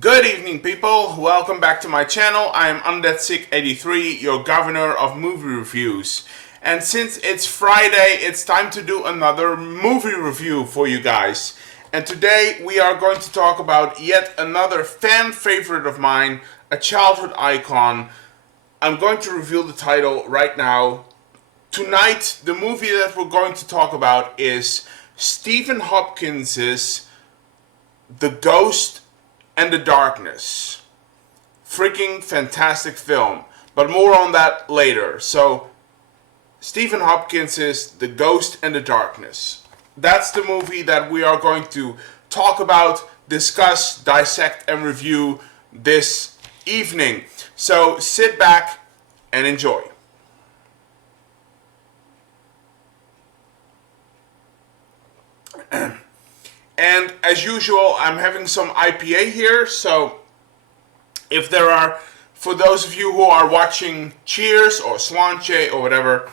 Good evening, people. Welcome back to my channel. I am UndeadSick83, your governor of movie reviews. And since it's Friday, it's time to do another movie review for you guys. And today we are going to talk about yet another fan favorite of mine, a childhood icon. I'm going to reveal the title right now. Tonight, the movie that we're going to talk about is Stephen Hopkins's The Ghost and the Darkness. Freaking fantastic film. But more on that later. So, Stephen Hopkins's The Ghost and the Darkness. That's the movie that we are going to talk about, discuss, dissect, and review this evening. So, sit back and enjoy. And as usual, I'm having some IPA here, so if there are, for those of you who are watching, cheers or slanche or whatever,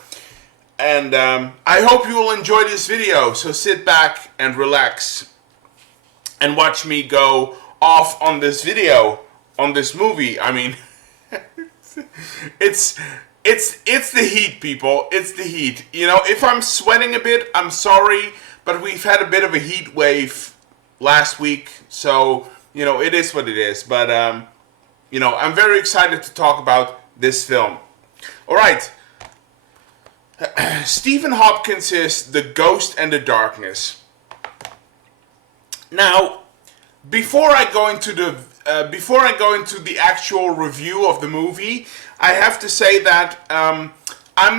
and I hope you will enjoy this video, so sit back and relax and watch me go off on this video, on this movie. I mean, it's the heat, people, it's the heat. You know, if I'm sweating a bit, I'm sorry. But we've had a bit of a heat wave last week, so, you know, it is what it is. But, you know, I'm very excited to talk about this film. Alright. Stephen Hopkins's The Ghost and the Darkness. Now, before I go into the actual review of the movie, I have to say that I'm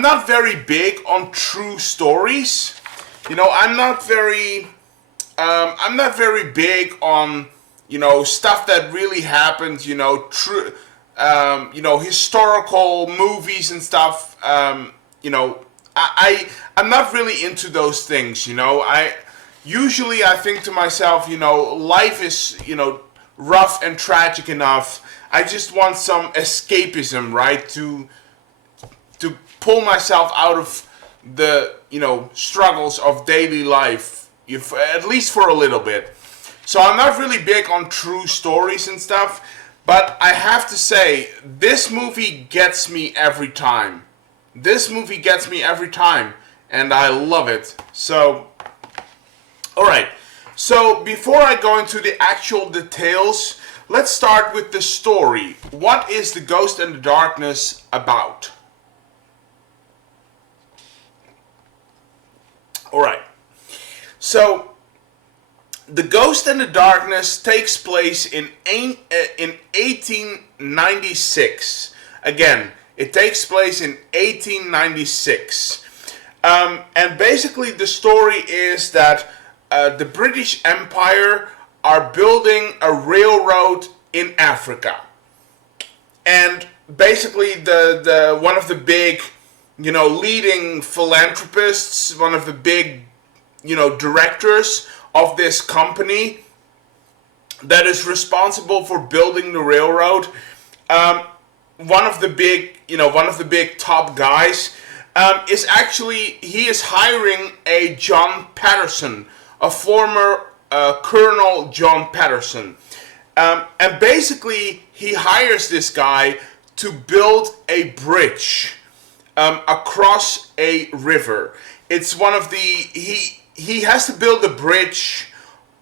not very big on true stories. You know, I'm not very big on, you know, stuff that really happened, you know, true, you know, historical movies and stuff. You know, I'm not really into those things, you know. I think to myself, you know, life is, you know, rough and tragic enough. I just want some escapism, right, to pull myself out of the, you know, struggles of daily life, at least for a little bit. So I'm not really big on true stories and stuff, but I have to say, this movie gets me every time. This movie gets me every time, and I love it. So, alright. So, before I go into the actual details, let's start with the story. What is The Ghost and the Darkness about? Alright, so The Ghost and the Darkness takes place in 1896. Again, it takes place in 1896. And basically the story is that the British Empire are building a railroad in Africa. And basically the one of the big, you know, leading philanthropists, one of the big, you know, directors of this company that is responsible for building the railroad, one of the big top guys, is actually, he is hiring a John Patterson, a former Colonel John Patterson. And basically, he hires this guy to build a bridge across a river. It's one of the, he has to build a bridge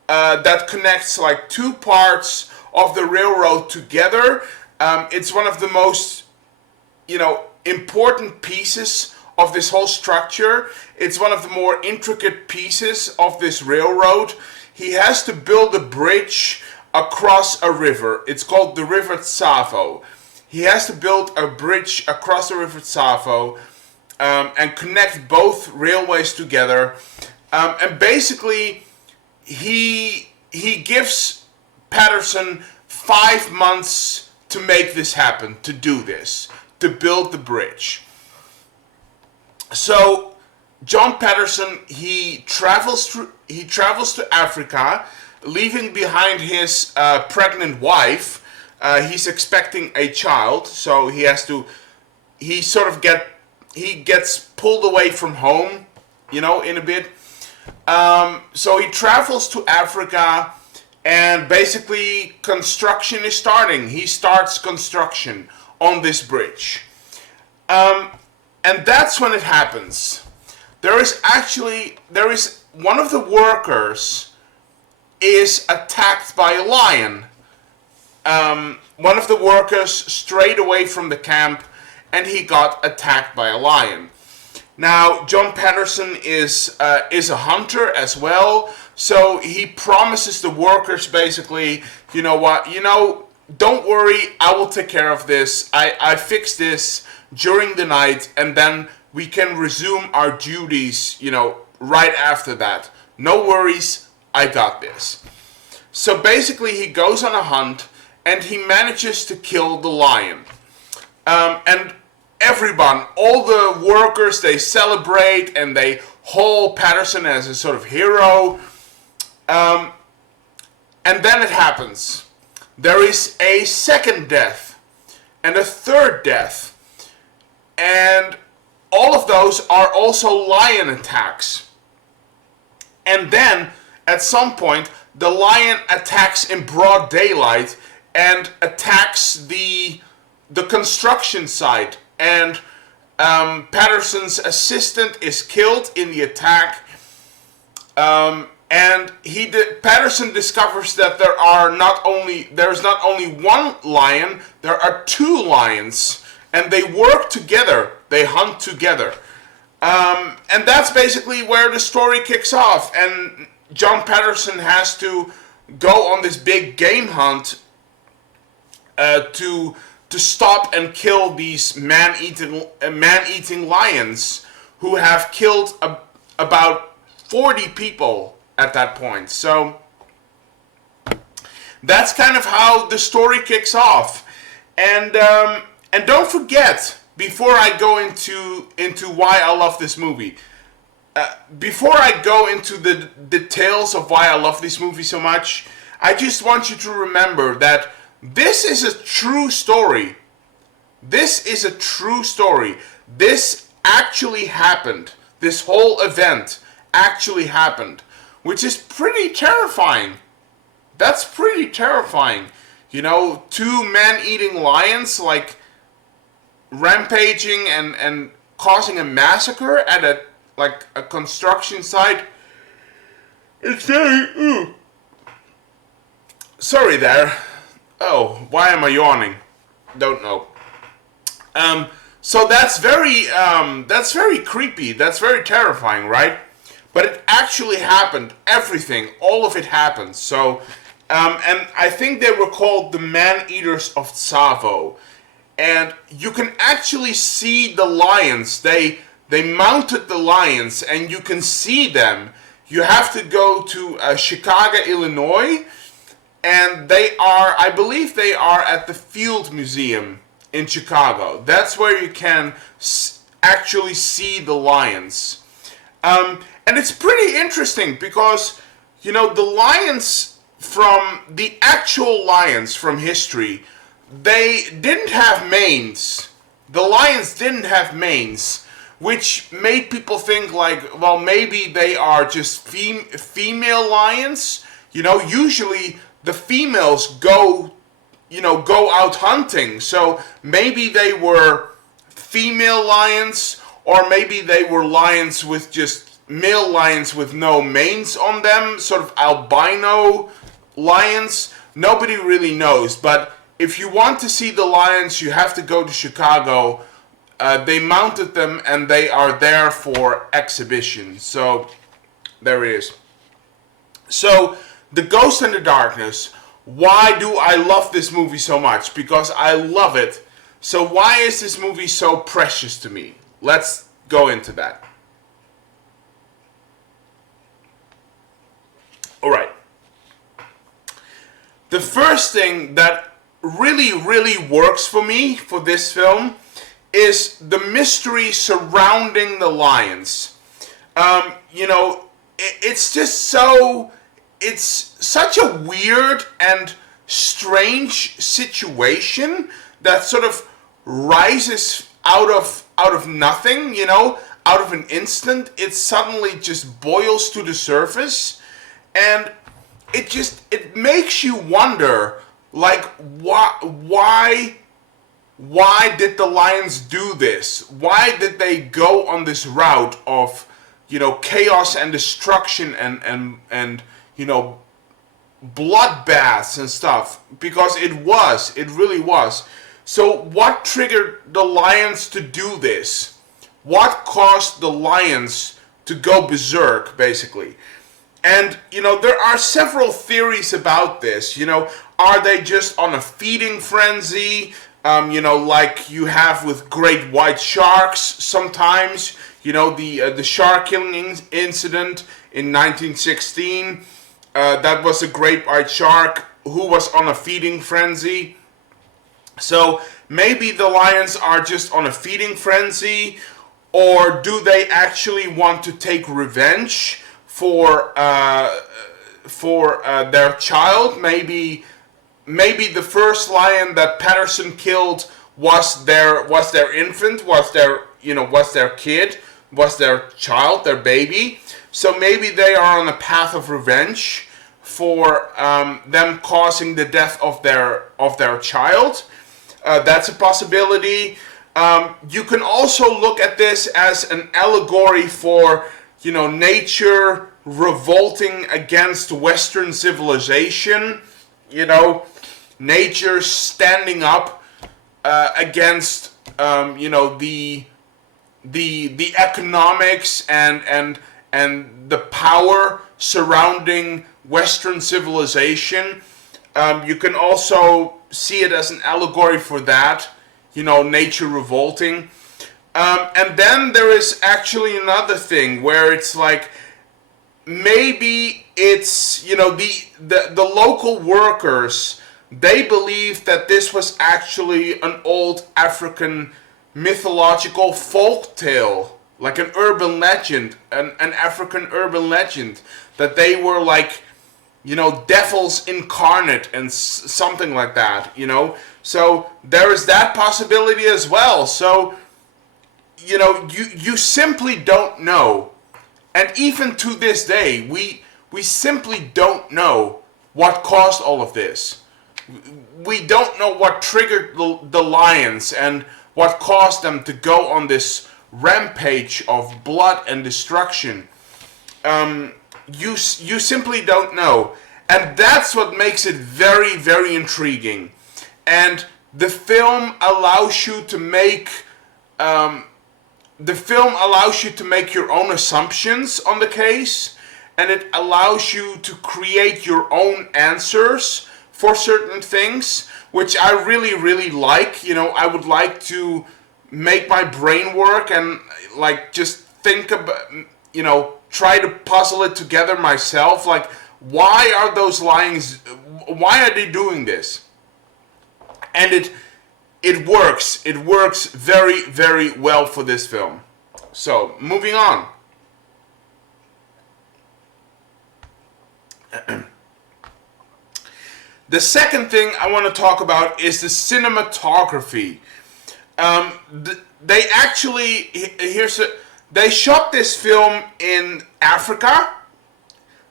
that connects like two parts of the railroad together. It's one of the most, you know, important pieces of this whole structure. It's one of the more intricate pieces of this railroad. He has to build a bridge across a river. It's called the River Tsavo. He has to build a bridge across the River Tsavo and connect both railways together. And basically, he gives Patterson 5 months to make this happen, to do this, to build the bridge. So John Patterson, he travels to Africa, leaving behind his pregnant wife. He's expecting a child, so he gets pulled away from home, you know, in a bit. So he travels to Africa, And basically construction is starting. He starts construction on this bridge. And that's when it happens. There is one of the workers is attacked by a lion. One of the workers strayed away from the camp and he got attacked by a lion. Now, John Patterson is a hunter as well, so he promises the workers basically, you know what, don't worry, I will take care of this. I fix this during the night, and then we can resume our duties, right after that. No worries, I got this. So basically he goes on a hunt, and he manages to kill the lion. And everyone, all the workers, they celebrate, and they haul Patterson as a sort of hero. And then it happens. There is a second death, and a third death. And all of those are also lion attacks. And then, at some point, the lion attacks in broad daylight and attacks the construction site. And Patterson's assistant is killed in the attack. And Patterson discovers that there's not only one lion, there are two lions. And they work together. They hunt together. And that's basically where the story kicks off. And John Patterson has to go on this big game hunt to stop and kill these man-eating lions who have killed about 40 people at that point. So that's kind of how the story kicks off. And don't forget, before I go into why I love this movie, before I go into the details of why I love this movie so much, I just want you to remember that this is a true story. This is a true story. This actually happened. This whole event actually happened, which is pretty terrifying. That's pretty terrifying. Two man-eating lions, rampaging and causing a massacre at a construction site. It's very sorry there. Oh, why am I yawning? Don't know. So that's very creepy. That's very terrifying, right? But it actually happened. Everything, all of it happened. So, and I think they were called the Maneaters of Tsavo. And you can actually see the lions. They mounted the lions, and you can see them. You have to go to Chicago, Illinois, and I believe they are at the Field Museum in Chicago. That's where you can actually see the lions. And it's pretty interesting because, the actual lions from history, they didn't have manes. The lions didn't have manes, which made people think well, maybe they are just female lions. Usually the females go out hunting. So maybe they were female lions, or maybe they were lions with just male lions with no manes on them, sort of albino lions. Nobody really knows, but if you want to see the lions, you have to go to Chicago. They mounted them, and they are there for exhibition. So, there it is. So, The Ghost in the Darkness. Why do I love this movie so much? Because I love it. So, why is this movie so precious to me? Let's go into that. Alright. The first thing that really, really works for me for this film is the mystery surrounding the lions. It's just so... It's such a weird and strange situation that sort of rises out of nothing, out of an instant. It suddenly just boils to the surface. And it makes you wonder, like, why did the Lions do this? Why did they go on this route of, chaos and destruction and bloodbaths and stuff? Because it really was. So what triggered the Lions to do this? What caused the Lions to go berserk, basically? And, there are several theories about this. Are they just on a feeding frenzy? Like you have with great white sharks sometimes. The shark killing incident in 1916. That was a great white shark who was on a feeding frenzy. So maybe the Lions are just on a feeding frenzy, or do they actually want to take revenge for their child? Maybe the first lion that Patterson killed was their infant, was their kid, was their child, their baby. So maybe they are on a path of revenge for them causing the death of their child. That's a possibility. You can also look at this as an allegory for, nature revolting against Western civilization. Nature standing up against, the economics and the power surrounding Western civilization. You can also see it as an allegory for that, nature revolting. And then there is actually another thing where it's like, maybe it's, the local workers, they believe that this was actually an old African mythological folk tale, like an urban legend, an African urban legend, that they were like, devils incarnate and something like that, So there is that possibility as well. So, you simply don't know. And even to this day, we simply don't know what caused all of this. We don't know what triggered the Lions and what caused them to go on this rampage of blood and destruction. You simply don't know. And that's what makes it very, very intriguing. And the film allows you to make your own assumptions on the case, and it allows you to create your own answers for certain things, which I really, really like. I would like to make my brain work and like just think about, try to puzzle it together myself. Like, why are those lions? Why are they doing this? And it works. It works very, very well for this film. So, moving on. The second thing I want to talk about is the cinematography. They shot this film in Africa.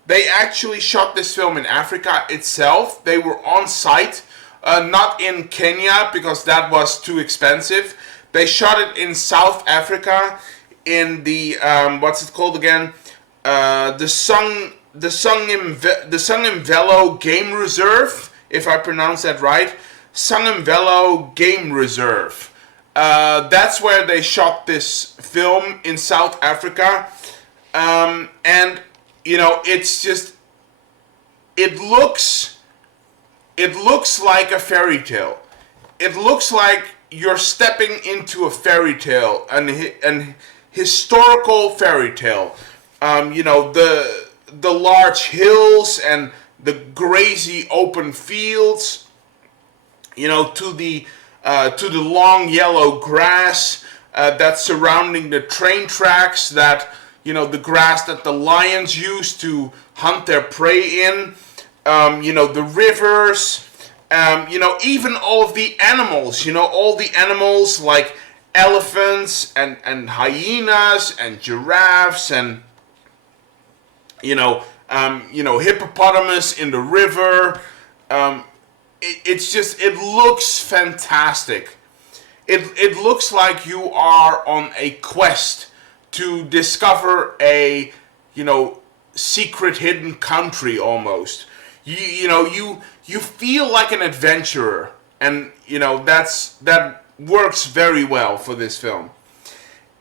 They actually shot this film in Africa itself. They were on site, not in Kenya because that was too expensive. They shot it in South Africa in the what's it called again? The Songimvelo Game Reserve, if I pronounce that right. Songimvelo Game Reserve. That's where they shot this film in South Africa. And it's just, it looks like a fairy tale. It looks like you're stepping into a fairy tale, an historical fairy tale. The large hills and the grassy open fields, to the long yellow grass that's surrounding the train tracks, that the grass that the lions use to hunt their prey in, the rivers, even all of the animals, all the animals like elephants and hyenas and giraffes and hippopotamus in the river. It looks fantastic. It looks like you are on a quest to discover a, secret hidden country almost. You feel like an adventurer, and that works very well for this film.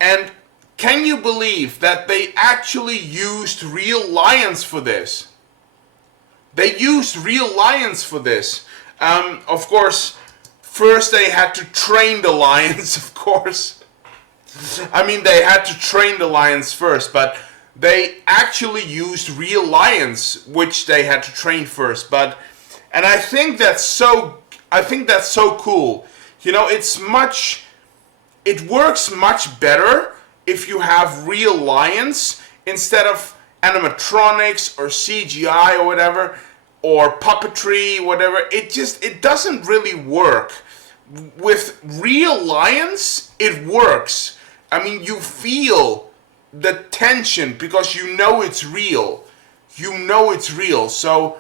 And can you believe that they actually used real lions for this? They used real lions for this. Of course, first they had to train the lions, of course. They had to train the lions first, but they actually used real lions, which they had to train first. And I think that's so cool. It works much better if you have real lions instead of animatronics or CGI or whatever, or puppetry, whatever. It doesn't really work. With real lions, it works. You feel the tension because it's real. It's real. So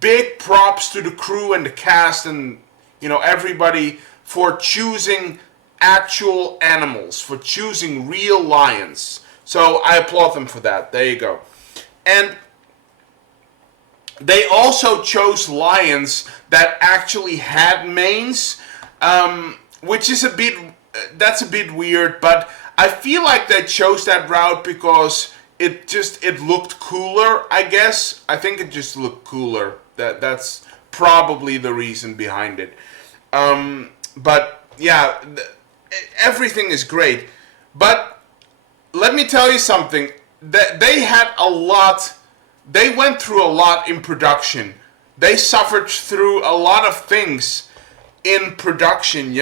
big props to the crew and the cast and everybody for choosing actual animals, for choosing real lions. So I applaud them for that. There you go. And they also chose lions that actually had manes, which is a bit weird, but I feel like they chose that route because it looked cooler, I guess. I think it just looked cooler. That's probably the reason behind it. But yeah, everything is great. But let me tell you something. They had a lot. They went through a lot in production. They suffered through a lot of things in production.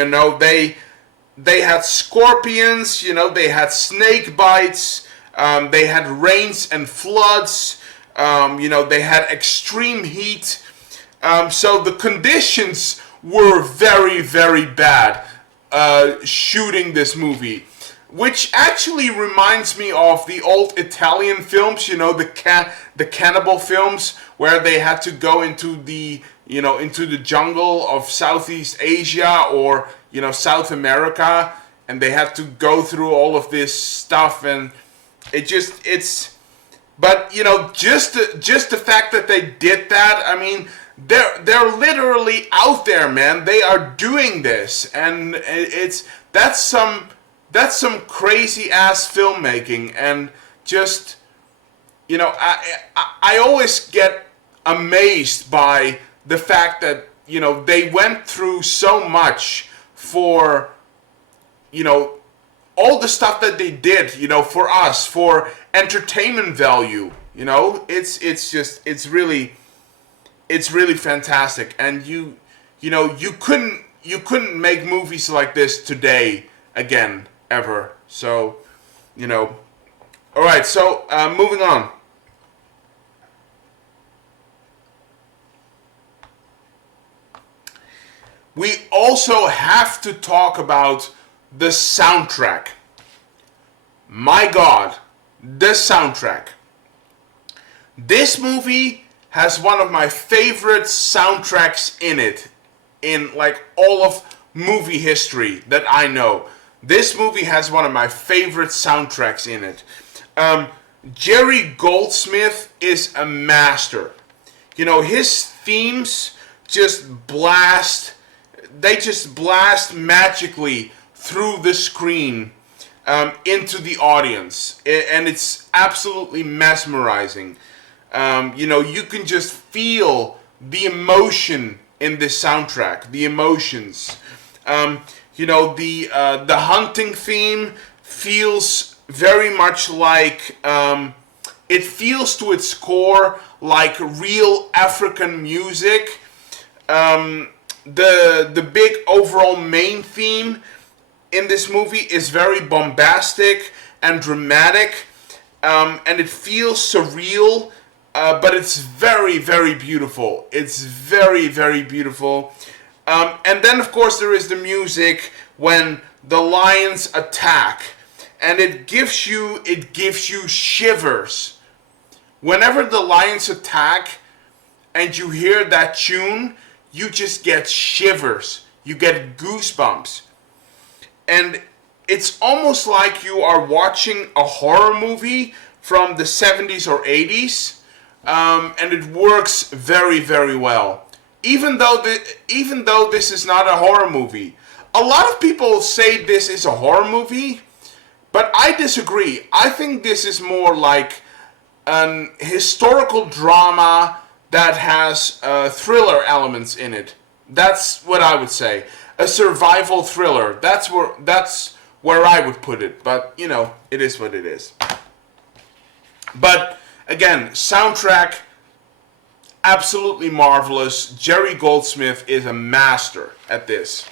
They had scorpions. They had snake bites. They had rains and floods. They had extreme heat. So the conditions were very, very bad shooting this movie. Which actually reminds me of the old Italian films, the cannibal films, where they had to go into the jungle of Southeast Asia or, South America, and they had to go through all of this stuff, and just the fact that they did that, they're literally out there, man. They are doing this, and that's some crazy ass filmmaking, and just I always get amazed by the fact that they went through so much for all the stuff that they did for us, for entertainment value. It's really fantastic, and you couldn't make movies like this today again, ever. So, alright, so moving on. We also have to talk about the soundtrack. My God, the soundtrack. This movie has one of my favorite soundtracks in it, in like all of movie history that I know. This movie has one of my favorite soundtracks in it. Jerry Goldsmith is a master. His themes just blast magically through the screen into the audience. And it's absolutely mesmerizing. You can just feel the emotion in this soundtrack, the emotions. The hunting theme feels very much like, it feels to its core like real African music. The big overall main theme in this movie is very bombastic and dramatic, and it feels surreal, but it's very, very beautiful. It's very, very beautiful. And then, of course, there is the music when the lions attack, and it gives you shivers whenever the lions attack and you hear that tune, you just get shivers. You get goosebumps. And it's almost like you are watching a horror movie from the 70s or 80s. And it works very, very well. Even though this is not a horror movie. A lot of people say this is a horror movie, but I disagree. I think this is more like an historical drama that has thriller elements in it. That's what I would say. A survival thriller. That's where I would put it. But, you know, it is what it is. But, again, soundtrack, absolutely marvelous. Jerry Goldsmith is a master at this.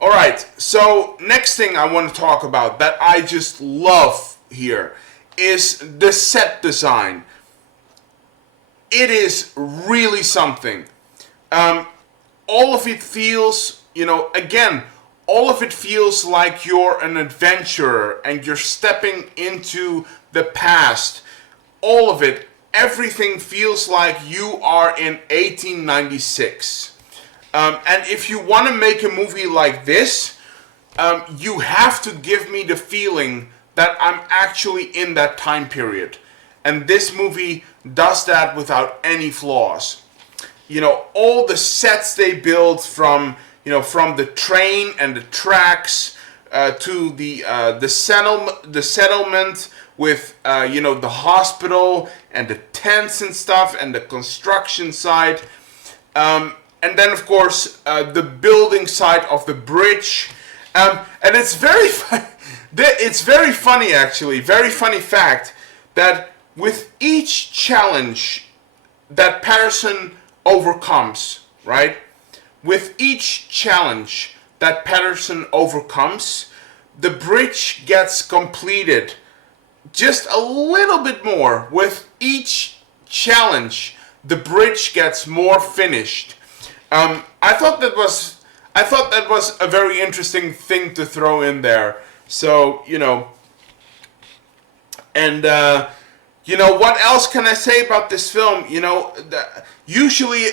Alright, so next thing I want to talk about that I just love here is the set design. It is really something. All of it feels, you know, again, all of it feels like you're an adventurer and you're stepping into the past. All of it, everything feels like you are in 1896. And if you want to make a movie like this, you have to give me the feeling that I'm actually in that time period. And this movie does that without any flaws. You know, all the sets they build from the train and the tracks to the settlement with the hospital and the tents and stuff and the construction site. And then, of course, the building side of the bridge. And it's it's very funny, actually. Very funny fact that with each challenge that Patterson overcomes, right? With each challenge that Patterson overcomes, the bridge gets completed just a little bit more. With each challenge, the bridge gets more finished. I thought that was a very interesting thing to throw in there. So, you know, and what else can I say about this film? You know, usually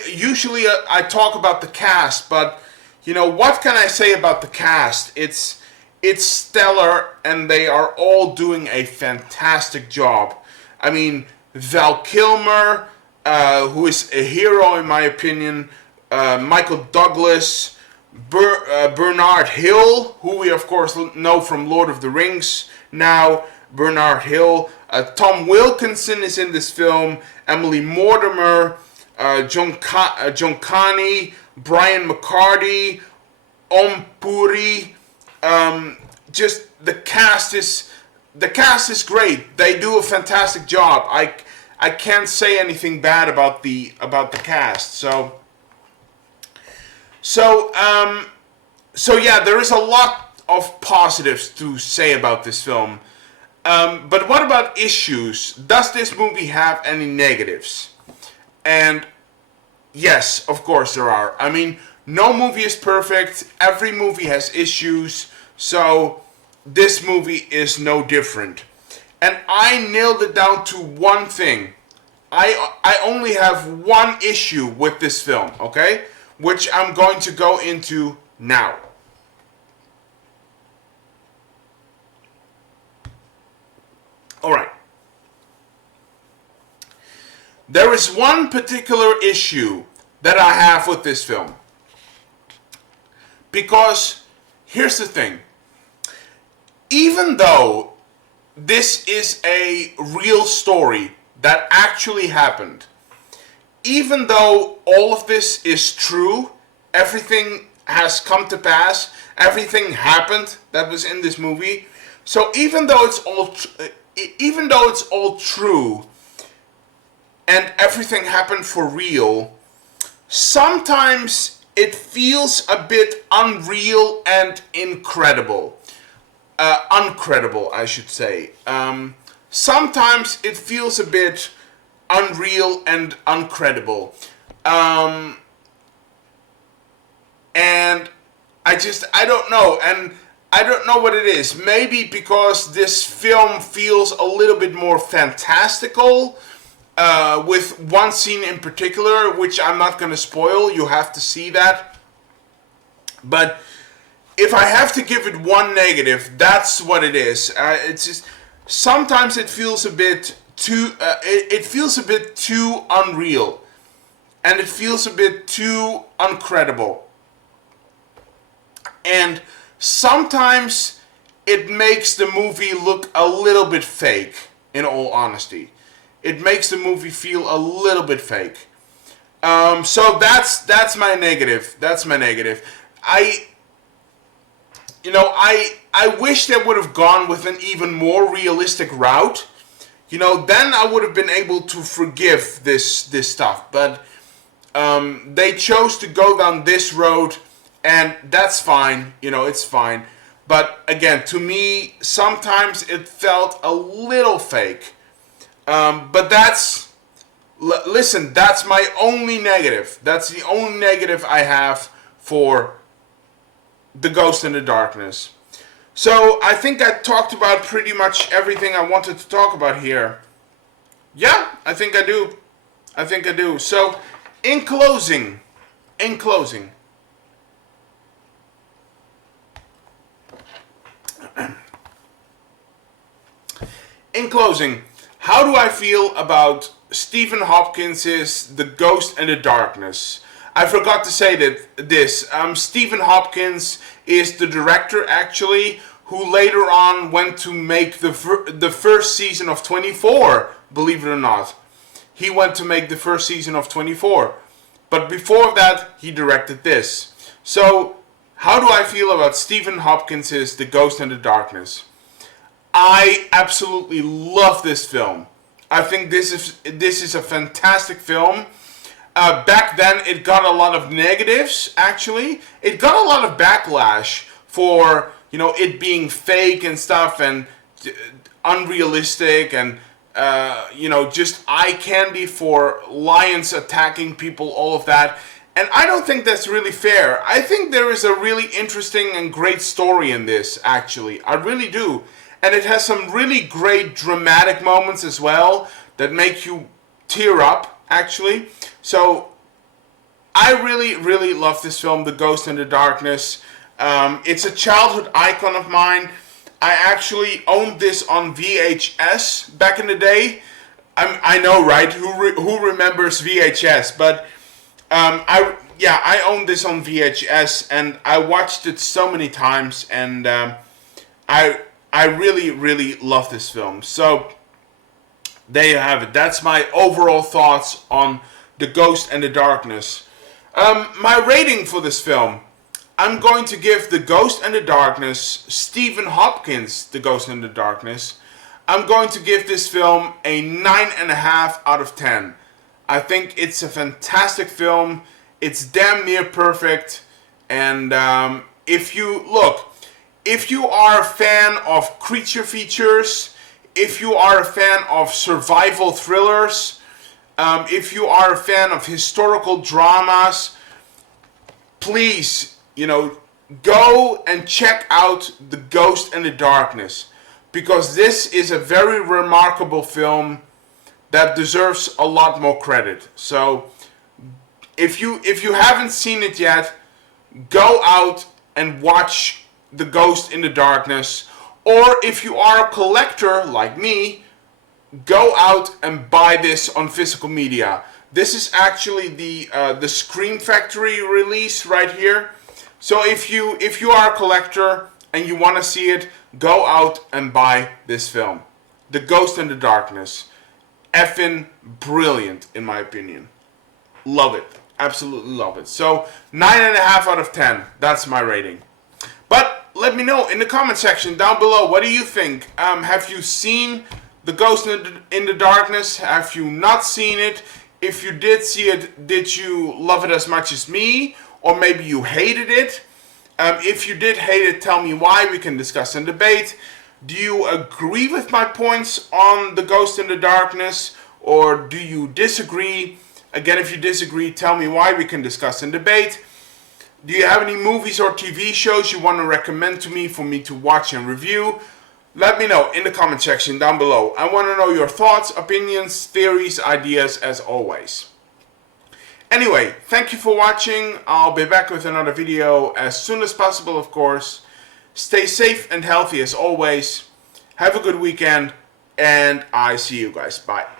I talk about the cast, but you know, what can I say about the cast? It's stellar, and they are all doing a fantastic job. I mean, Val Kilmer, who is a hero in my opinion. Michael Douglas, Bernard Hill, who we of course know from Lord of the Rings now, Bernard Hill, Tom Wilkinson is in this film, Emily Mortimer, John Kani, Brian McCardie, Puri. Just the cast is great. They do a fantastic job. I can't say anything bad about the cast. So yeah, there is a lot of positives to say about this film. But what about issues? Does this movie have any negatives? And yes, of course there are. I mean, no movie is perfect. Every movie has issues. So this movie is no different. And I nailed it down to one thing. I only have one issue with this film, okay? Which I'm going to go into now. Alright. There is one particular issue that I have with this film. Because, here's the thing. Even though this is a real story that actually happened, even though all of this is true, everything has come to pass, everything happened that was in this movie. So even though it's all true, and everything happened for real, sometimes it feels a bit unreal and incredible. Uncredible, I should say. Sometimes it feels a bit unreal and uncredible. And I don't know. And I don't know what it is. Maybe because this film feels a little bit more fantastical, with one scene in particular, which I'm not going to spoil. You have to see that. But if I have to give it one negative, that's what it is. It's just sometimes it feels a bit too. It feels a bit too unreal, and it feels a bit too uncredible. And sometimes it makes the movie look a little bit fake, in all honesty. It makes the movie feel a little bit fake. So that's my negative. That's my negative. I wish they would have gone with an even more realistic route. Then I would have been able to forgive this stuff. But they chose to go down this road, and that's fine. It's fine. But again, to me, sometimes it felt a little fake. But listen, that's my only negative. That's the only negative I have for The Ghost in the Darkness. So I think I talked about pretty much everything I wanted to talk about here. Yeah, I think I do. So in closing, in closing, how do I feel about Stephen Hopkins' The Ghost in the Darkness? I forgot to say this. Stephen Hopkins is the director, actually, who later on went to make the first season of 24, believe it or not. He went to make the first season of 24. But before that, he directed this. So, how do I feel about Stephen Hopkins' The Ghost in the Darkness? I absolutely love this film. I think this is a fantastic film. Back then, it got a lot of negatives, actually. It got a lot of backlash for, it being fake and stuff, and unrealistic, and, just eye candy for lions attacking people, all of that. And I don't think that's really fair. I think there is a really interesting and great story in this, actually. I really do. And it has some really great dramatic moments as well that make you tear up, actually. So, I really, really love this film, The Ghost in the Darkness. It's a childhood icon of mine. I actually owned this on VHS back in the day. I know, right? Who remembers VHS? But I owned this on VHS, and I watched it so many times, and I really, really love this film. So, there you have it. That's my overall thoughts on The Ghost and the Darkness. My rating for this film, I'm going to give The Ghost and the Darkness, Stephen Hopkins, The Ghost and the Darkness, I'm going to give this film a 9.5 out of 10. I think it's a fantastic film. It's damn near perfect. And if you are a fan of creature features, if you are a fan of survival thrillers, if you are a fan of historical dramas, please, go and check out The Ghost and the Darkness, because this is a very remarkable film that deserves a lot more credit. So, if you haven't seen it yet, go out and watch The Ghost in the Darkness. Or if you are a collector like me, go out and buy this on physical media. This is actually the Scream Factory release right here. So if you are a collector and you want to see it, go out and buy this film, The Ghost in the Darkness. Effing brilliant, in my opinion. Love it. Absolutely love it. So 9.5 out of 10. That's my rating. But let me know in the comment section down below. What do you think? Have you seen The Ghost in the Darkness? Have you not seen it? If you did see it, did you love it as much as me? Or maybe you hated it? If you did hate it, tell me why. We can discuss and debate. Do you agree with my points on The Ghost in the Darkness? Or do you disagree? Again, if you disagree, tell me why. We can discuss and debate. Do you have any movies or TV shows you want to recommend to me for me to watch and review? Let me know in the comment section down below. I want to know your thoughts, opinions, theories, ideas as always. Anyway, thank you for watching. I'll be back with another video as soon as possible, of course. Stay safe and healthy as always. Have a good weekend, and I see you guys. Bye.